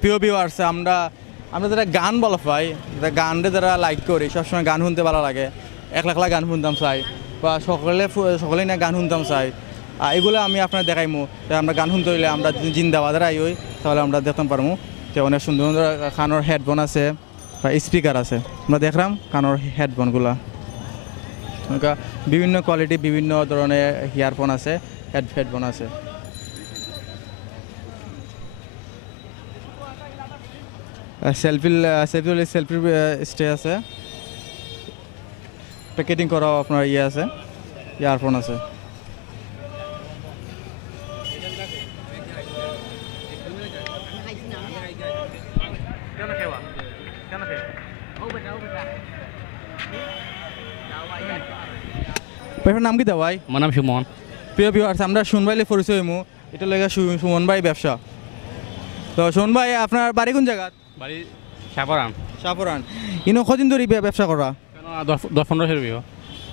প্রিয় ভিউয়ার্স, আমরা যারা গান ভালো পাই, গানটা যারা লাইক করি, সবসময় গান শুনতে ভালো লাগে, একলা গান শুনতাম চাই বা সকলেই না গান শুনতাম চাই, এগুলো আমি আপনার দেখাইমু। আমরা গান শুনতে হইলে আমরা জিন্দাবাজার আই হই, তাহলে আমরা দেখতে পারবো যে অনেক সুন্দর সুন্দর কানোর হেডফোন আছে বা স্পিকার আছে। আমরা দেখলাম কানোর হেডফোনগুলা, বিভিন্ন কোয়ালিটি, বিভিন্ন ধরনের ইয়ারফোন আছে, হেডফোন আছে। সেলফি স্টে আছে, প্যাকেটিং করাও আপনার ইয়ে আছে, ইয়ারফোন আছে। নাম কি ভাই? আমার নাম সুমন। প্রিয় ভিউয়ার্স, আমরা শুনবাইলে পরিচয় হইমু, এটা লেগে সুমন ভাই ব্যবসা। তো সুমন ভাই, আপনার বাড়ি কোন জায়গা? বাড়ি সাফরান। সাফরান। ইনো কদিন ধরে ব্যবসা করা? 10-15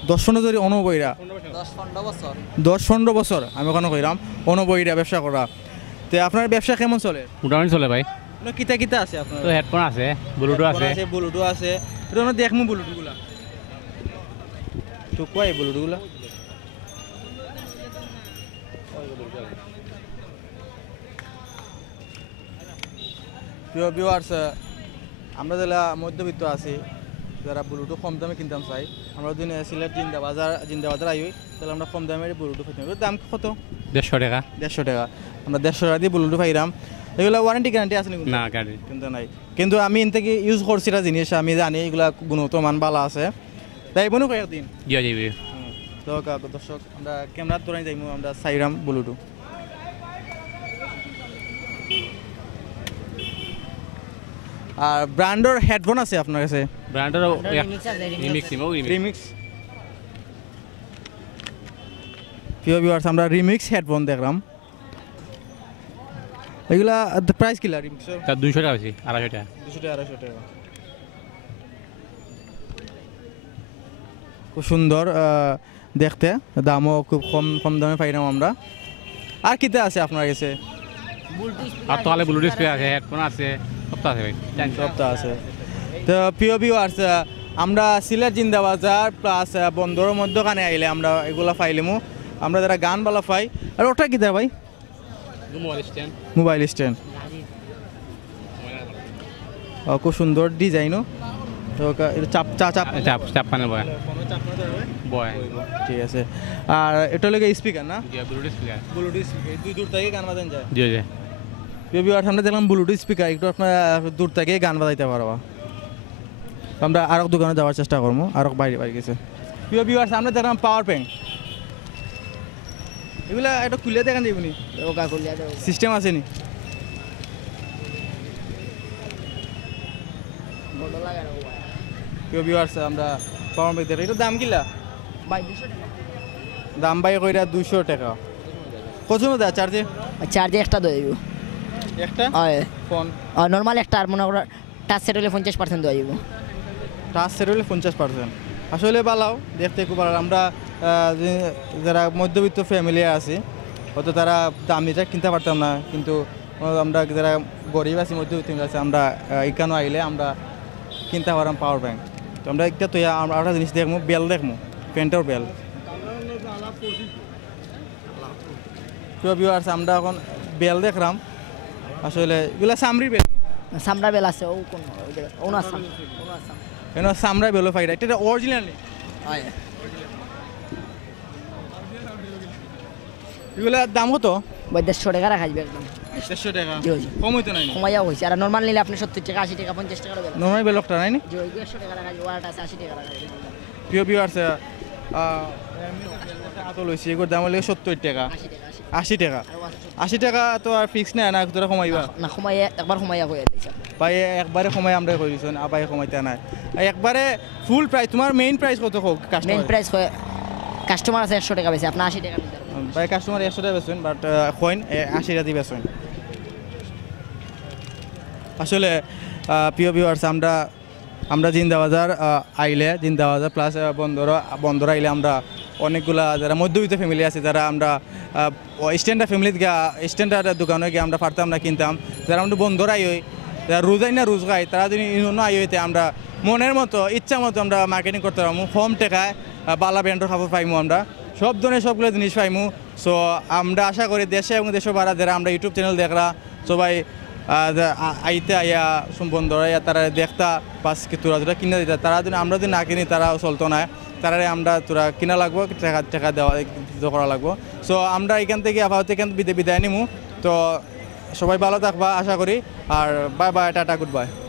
10-15 ধরে অনবইরা? 10-15 বছর আমি ওখানে কইরাম অনবইরা ব্যবসা করা। তো আপনার ব্যবসা কেমন চলে? মোটামুটি চলে ভাই। কিতা কিতা আছে আপনার? হেডফোন আছে, ব্লুটুথ আছে। ব্লুটুথ আছে, এটা দেখমু ব্লুটুথগুলা তো কয় ব্লুটুথগুলা। প্রিয় ভিউয়ার্স, আমরা যারা মধ্যবিত্ত আছি, যারা ব্লুটুথ কম দামে কিনতাম চাই, আমরা যদি সিলেট জিন্দাবাজার আই হই, তাহলে আমরা কম দামে ব্লুটুথ কিনতাম। দাম কত? 150 টাকা। 150 টাকা। আমরা 150 টাকা দিয়ে ব্লুটুথ পাইলাম। এগুলো ওয়ারেন্টি গ্যারান্টি আছে নাকি? না, গ্যারান্টি কিন্তু নাই। কিন্তু আমি এন থেকে ইউজ করছি একটা জিনিস, আমি জানি এগুলা গুণগত মান ভালো আছে। তাই বোনও কয়েকদিন যাইবে। তো দর্শক, আমরা ক্যামেরার দৌড়াই যাইমু, আমরা সাইরাম ব্লুটুথ। আর ব্র্যান্ডের হেডফোন আছে আপনার কাছে? ব্র্যান্ডের রিমিক্স। প্রিয় ভিউয়ার্স, আমরা রিমিক্স হেডফোন দেখলাম। এগুলা প্রাইস কিলা রিমিক্সের? 200 টাকা বেশি, 250 টাকা। 200-250 টাকা। খুব সুন্দর দেখতে, দামও খুব কম দামে পাইলাম আমরা। আর কিতে আছে আপনার কাছে? আর তো আলে ব্লুটুথ আছে, হেডফোন আছে, সব আছে ভাই, সবটা আছে। তো প্রিয় ভিউয়ার্স, আমরা সিলেট জিন্দাবাজার প্লাস বন্দরের মধ্যখানে আইলে আমরা এগুলা পাইলেমু। আমরা যারা গান বালা পাই। আর ওটা কি দেয় ভাই? Mobile stand. খুব সুন্দর ডিজাইনও। তো চাপ পানে বয়। ঠিক আছে। আর এটা লাগে স্পিকার না? Bluetooth speaker. দূর থেকে গান বাজান যায়? জি। আমরা দেখলাম ব্লুটুথ স্পিকার, একটু আপনার দূর থেকে গান বাজাইতে পারবা। আমরা আরো দোকানে যাওয়ার চেষ্টা করবো, আরো বাইরে গেছে। প্রিয় ভিউয়ার্স, আমরা দেখলাম পাওয়ার ব্যাংক। এগুলা একটা খুলে দেখান যাইবনি? সিস্টেম আছে নি? প্রিয় ভিউয়ার্স, আমরা পাওয়ার ব্যাংক দেখলাম। এটার দাম কিলা? দাম বাই কইরা 200 টাকা। কত দেয় চার্জে? চার্জে একটা দিয়ে দিব। একটা ফোন নর্মাল একটা, আর মনে করো টাচ সেট হলে 50% দেওয়া যাবে। টাচ সেট হলে 50%? আসলে ভালো, দেখতে খুব ভালো। আমরা যারা মধ্যবিত্ত ফ্যামিলি আছি, হয়তো তারা দামিটা কিনতে পারতাম না, কিন্তু আমরা যারা গরিব আছি, মধ্যবিত্ত আছে, আমরা এখানে আইলে আমরা কিনতে পারলাম পাওয়ার ব্যাংক। তো আমরা একটা তো আমরা একটা জিনিস দেখবো, বেল দেখবো, পেন্টার বেল। প্রিয় ভিউয়ার্স, আমরা এখন বেল দেখলাম। আসলে এগুলা সামরির বেল? সামরা বেল আছে, ও কোন কেন সামরা বেলও পাইরা? এটা অরিজিনাল নেই? এগুলার দাম কত? 150 টাকা রাখা যাবে একদম। 150 টাকা? কম হইতো নাই? কমাইয়া হইছে। আর নরমাল নিলে আপনি 70 টাকা, 80 টাকা, 50 টাকা লাগবে। নরমাল বেলকটা নাই নি? জি, 150 টাকা রাখা যাবে। ওয়ালটা আছে 80 টাকা রাখা যাবে। প্রিয় ভিউয়ার্স, আতো লইছি, এগুলোর দাম হলে 70 টাকা, 80 টাকা। 80 টাকা তো আর ফিক্স না, তোরা কমাইবা? না, কমাইয়া একবার কমাইয়া কইয়া দিছে ভাই। একবারে কমাই আমরা কই দিছেন, আবার কমাইতে নাই। একবারে ফুল প্রাইস। তোমার মেইন প্রাইস কত? মেইন প্রাইস কাস্টমার আছে 100 টাকা বেশি, আপনি 80 টাকা নিতে পারবেন ভাই। কাস্টমার 100 টাকা বেচেন, বাট কইন 80 টাকা দিয়ে বেচেন। আসলে প্রিয় ভিউয়ার্স, আমরা জিন্দাবাজার আইলে, জিন্দাবাজার প্লাস বন্দর আইলে আমরা অনেকগুলা যারা মধ্যবিত্ত ফ্যামিলি আছে, যারা আমরা স্ট্যান্ডার্ড ফ্যামিলিতে গিয়া স্ট্যান্ডার্ড দোকানে গিয়ে আমরা পারতাম না কিনতাম যারা আমরা বন্ধুরাই হই যারা রোজাই না রোজ খাই তারা যদি আই হইতে আমরা মনের মতো ইচ্ছা মতো আমরা মার্কেটিং করতে পারবো কম টাকায় বালা ব্র্যান্ডের খাবার পাইমু আমরা সব ধরনের সবগুলো জিনিস পাইমু সো আমরা আশা করি দেশে এবং দেশের বাইরে যারা আমরা ইউটিউব চ্যানেল দেখরা সবাই আইতে আইয়া বন্ধুরা তারা দেখতা পাস তোরা তোরা কিনে দিতা তারা যদি আমরা যদি না কিনি তারা চলতো না তারারে আমরা তোরা কিনা লাগবো টাকা দেওয়া করা লাগবো সো আমরা এখান থেকে আপাতত এখান বিদায় নিমু তো সবাই ভালো থাকবা আশা করি আর bye bye tata good bye